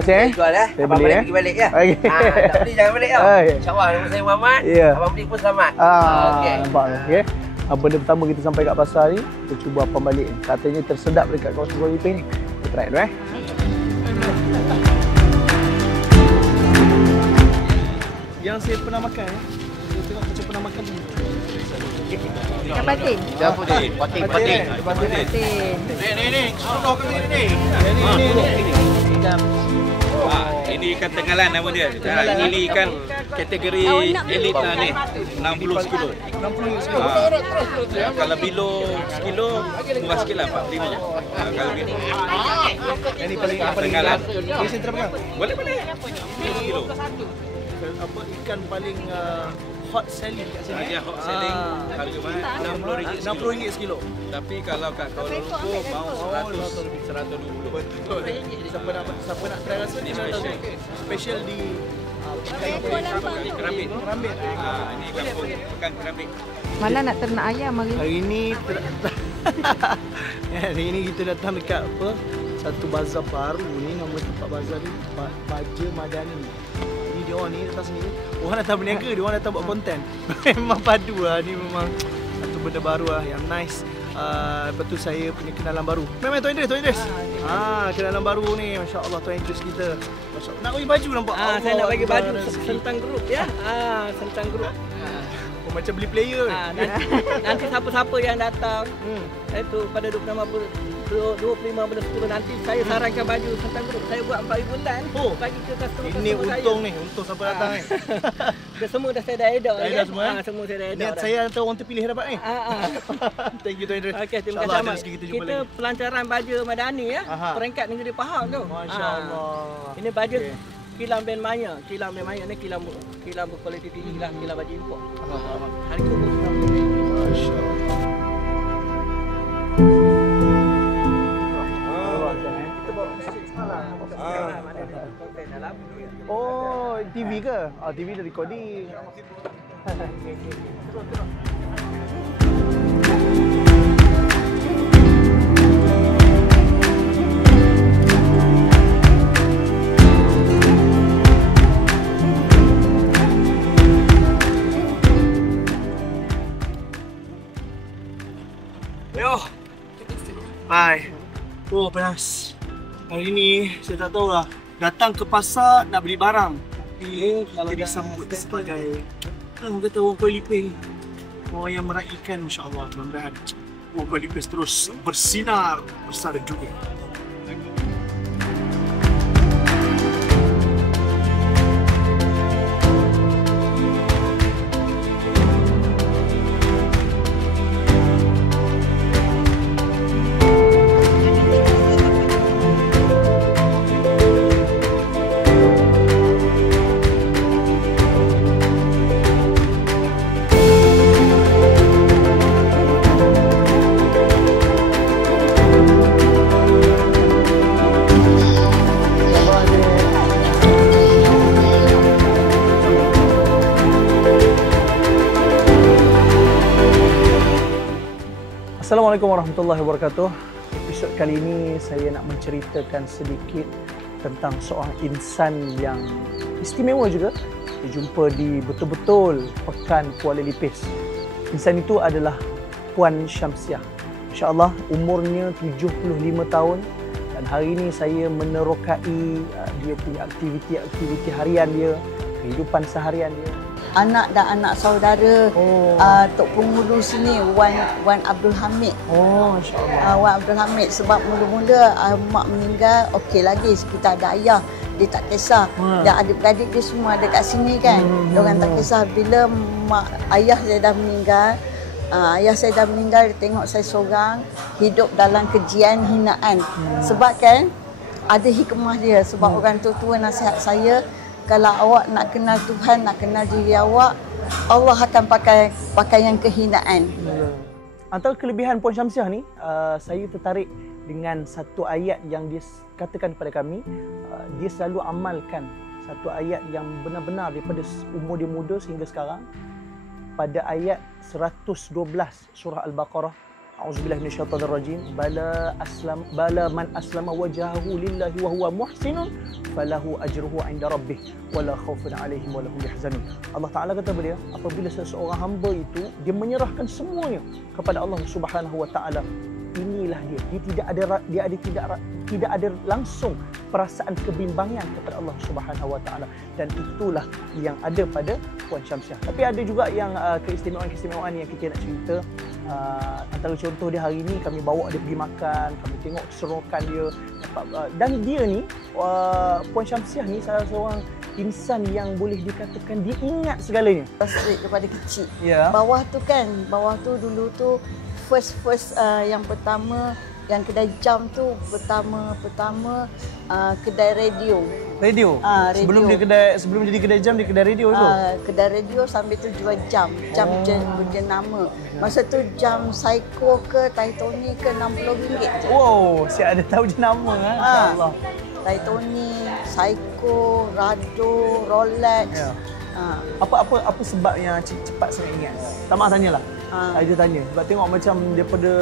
kasih. Jual ya. Saya Abang beli balik ya. pergi balik ya. Okey. Tak beli jangan balik tau. Okey. InsyaAllah nama saya Muhammad. Ya. Abang beli pun selamat. Okey. Nampak okey. Benda pertama kita sampai kat pasar ni, kita cuba apa balik. Katanya tersedap dekat kawasan Kuala Lumpur ni. Kita try dulu Yang saya pernah makan saya tengok macam pernah makan ni. Ikan patin. Patin. Patin. Ni. Suruh ke ni. Ini ikan tenggalan nama dia. Ini ikan kategori elit lah ni. 60 kilo. 60 sekilo. Kalau bilo sekilo murah sikit lah 45. Kalau bilo Yang ni paling tenggalan. Ini saya terpegang. Boleh. 10 kilo. Apa ikan paling hot selling kat sini? Dia hot selling harga mahal RM60 sekilo. Tapi kalau kat Kuala Lumpur mau 120. Betul. Siapa nak try rasa Ini ni special di Kerambit. Kerambit. Ini kampung pekan Kerambit. Mana nak ternak ayam hari ni? Hari ni hari ni kita datang dekat apa? Satu bazar baru ni, nama tempat bazar ni Baja Madani. Ini dia orang ni datang sini. Orang datang berniaga, dia orang datang buat konten. Memang padu lah ni, memang satu benda baru lah yang nice. Lepas tu saya punya kenalan baru. Memang Tuan Idris. Kenalan baru ni, masya-Allah Tuan Idris kita. Masya-Allah. Nak bagi baju nampak. Saya nak bagi baju sentang grup ya. Sentang grup. Macam beli player. Nanti siapa-siapa yang datang itu pada 25 bulan 10 nanti saya sarankan baju sentang grup. Saya buat 4 bulan bagi ke customer Ini untung saya. Untung siapa datang ni. Semua dah saya dah edit dah semua. Semua saya dah edit. Niat saya hantar orang terpilih dapat ni. Thank you Tuan Idris. Okey, terima kasih amat. Kita pelancaran baju Madani ya. Peringkat Negeri Pahang tu. Masya-Allah. Ini baju kilang Ben Maya. Kilang Ben Maya ni kilang berkualiti tinggi lah, kilang baju import. Harga pun Masya-Allah. Kita bawa masjid semalam. Oh, TV ke? TV dah recording. Hai. Oh, panas. Hari ni saya tak tahu lah. Datang ke pasar nak beli barang. Tapi kita disambut sebagai orang kata orang Kuala Lumpur. Orang yang meraihkan, masya-Allah. Mudah-mudahan orang Kuala Lumpur terus bersinar besar juga. Assalamualaikum warahmatullahi wabarakatuh. Episod kali ini saya nak menceritakan sedikit tentang seorang insan yang istimewa juga. Dijumpa di betul-betul Pekan Kuala Lipis. Insan itu adalah Puan Syamsiah. InsyaAllah umurnya 75 tahun dan hari ini saya menerokai dia punya aktiviti harian dia, kehidupan seharian dia. Anak dan anak saudara Tok Penghulu sini Wan Abdul Hamid. Masya-Allah. Wan Abdul Hamid sebab mula-mula mak meninggal okey lagi kita ada ayah dia tak kisah. Dan adik-beradik dia semua ada kat sini kan. Diorang tak kisah bila ayah saya dah meninggal. Ayah saya dah meninggal, dia tengok saya seorang hidup dalam kejian hinaan. Sebab kan ada hikmah dia sebab orang tua nasihat saya, kalau awak nak kenal Tuhan, nak kenal diri awak, Allah akan pakai yang kehinaan. Antara kelebihan Puan Syamsiah ni, saya tertarik dengan satu ayat yang dia katakan kepada kami. Dia selalu amalkan satu ayat yang benar-benar daripada umur dia muda sehingga sekarang. Pada ayat 112 surah Al-Baqarah, A'udzubillahi minasyaitonir rajim. Bala man aslama wajhahu lillahi wa huwa muhsinun falahu ajruhu 'inda rabbih wala khaufun 'alaihim wala hum yahzanun. Allah Taala kata pada dia, apabila seseorang hamba itu dia menyerahkan semuanya kepada Allah Subhanahu wa taala, inilah dia tidak ada langsung perasaan kebimbangan kepada Allah Subhanahu wa taala, dan itulah yang ada pada Puan Syamsiah. Tapi ada juga yang keistimewaan yang kita nak cerita. Antara contoh dia hari ni kami bawa dia pergi makan, kami tengok keseronokan dia, dan dia ni Puan Syamsiah ni salah seorang insan yang boleh dikatakan dia ingat segalanya. Street daripada kecil. Ya. Bawah tu dulu tu first yang pertama yang kedai jam tu pertama kedai radio. Radio. Radio. Sebelum jadi kedai jam, dia kedai radio dulu. Kedai radio sambil tu jual jam jenama. Masa tu jam Seiko ke Titoni ke RM60 je. Wow, saya ada tahu jenama insya-Allah. Titoni, Seiko, Rado, Rolex. Ya. Apa sebab yang cepat sangat ingat? Tak maaf tanyalah. Saya tanya sebab tengok macam daripada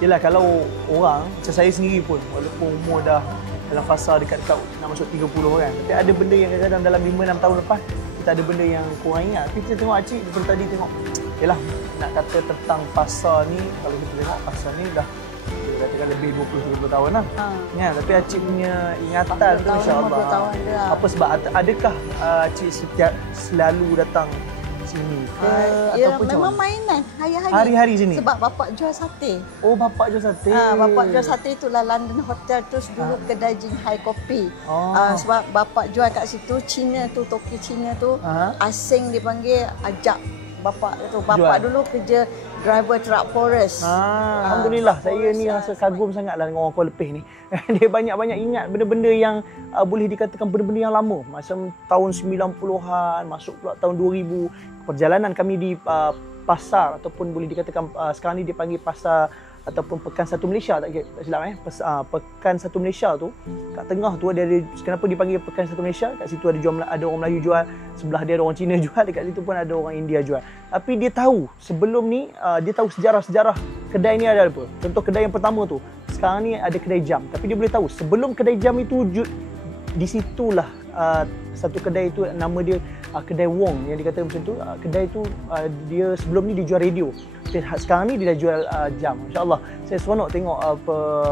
yelah, kalau orang macam saya sendiri pun walaupun umur dah dalam fasa dekat-dekat nak masuk 30 kan, tapi ada benda yang kadang-kadang dalam 5-6 tahun lepas kita ada benda yang kurang ingat. Tapi kita tengok Acik daripada tadi tengok yelah, nak kata tentang fasa ni, kalau kita tengok fasa ni dah katakan lebih 20-30 tahun lah. Ya, tapi Acik punya ingatan tu insya-Allah. Apa sebab adakah Acik selalu datang sini ke ataupun memang mainan hari-hari sini? Sebab bapak jual sate. Oh, bapak jual sate. Bapak jual sate itulah London Hotel, terus dulu kedai Jinghai Kopi. Sebab bapak jual kat situ, Cina tu, toki Cina tu, asing dipanggil, ajak bapak tu. Bapak dulu kerja driver truck forest. Alhamdulillah, saya ni rasa kagum sangatlah dengan orang Kuala Lumpur ni. Dia banyak-banyak ingat benda-benda yang boleh dikatakan benda-benda yang lama. Macam tahun 90-an, masuk pula tahun 2000. Perjalanan kami di pasar ataupun boleh dikatakan sekarang ni dia panggil pasar ataupun Pekan Satu Malaysia, tak silap Pekan Satu Malaysia tu kat tengah tu ada kenapa dipanggil Pekan Satu Malaysia? Kat situ ada orang Melayu jual, sebelah dia ada orang Cina jual, dekat situ pun ada orang India jual. Tapi dia tahu sebelum ni dia tahu sejarah kedai ni ada apa. Contoh kedai yang pertama tu, sekarang ni ada kedai jam, tapi dia boleh tahu sebelum kedai jam itu wujud, di situlah satu kedai itu nama dia kedai Wong yang dikatakan macam tu. Kedai tu dia sebelum ni dia jual radio. Sekarang ni dia dah jual jam. Insya-Allah saya seronok tengok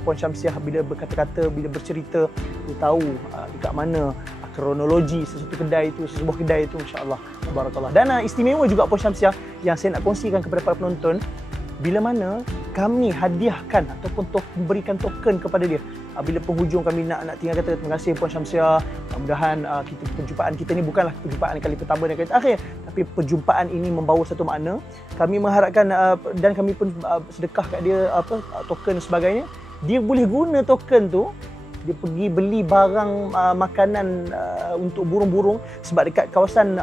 Puan Syamsiah bila berkata-kata, bila bercerita, dia tahu dekat mana kronologi sesebuah kedai itu insya-Allah. Barakallah. Dan istimewa juga Puan Syamsiah yang saya nak kongsikan kepada para penonton, bila mana kami hadiahkan ataupun memberikan token kepada dia. Bila penghujung kami nak tinggal kata terima kasih Puan Syamsiah. Mudah-mudahan perjumpaan kita ni bukanlah perjumpaan kali pertama dan kali terakhir, tapi perjumpaan ini membawa satu makna. Kami mengharapkan dan kami pun sedekah kat dia token sebagainya. Dia boleh guna token tu, dia pergi beli barang makanan untuk burung-burung, sebab dekat kawasan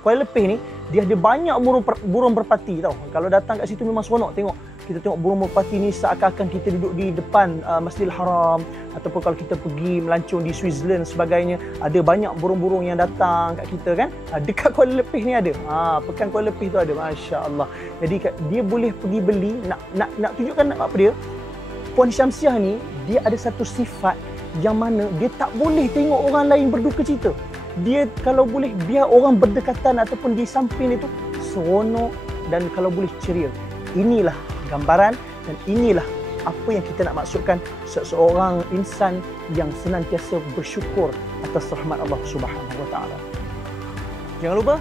Kuala Lumpur ni dia ada banyak burung merpati tau. Kalau datang kat situ memang seronok tengok. Kita tengok burung merpati ni seakan-akan kita duduk di depan Masjidil Haram, ataupun kalau kita pergi melancong di Switzerland sebagainya, ada banyak burung-burung yang datang kat kita kan. Dekat Kuala Lumpur ni ada. Pekan Kuala Lumpur tu ada, masya-Allah. Jadi dia boleh pergi beli, nak tunjukkan apa dia. Puan Syamsiah ni dia ada satu sifat yang mana dia tak boleh tengok orang lain berduka cita. Dia kalau boleh biar orang berdekatan ataupun di samping itu seronok dan kalau boleh ceria. Inilah gambaran dan inilah apa yang kita nak maksudkan seseorang insan yang senantiasa bersyukur atas rahmat Allah Subhanahu Wa Taala. Jangan lupa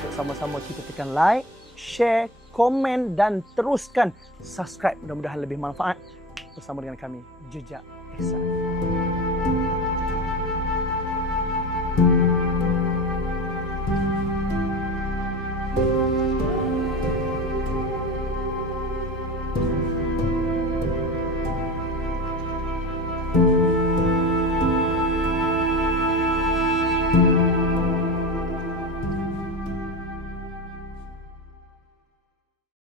untuk sama-sama kita tekan like, share, komen dan teruskan subscribe. Mudah-mudahan lebih manfaat bersama dengan kami Jejak Ihsan.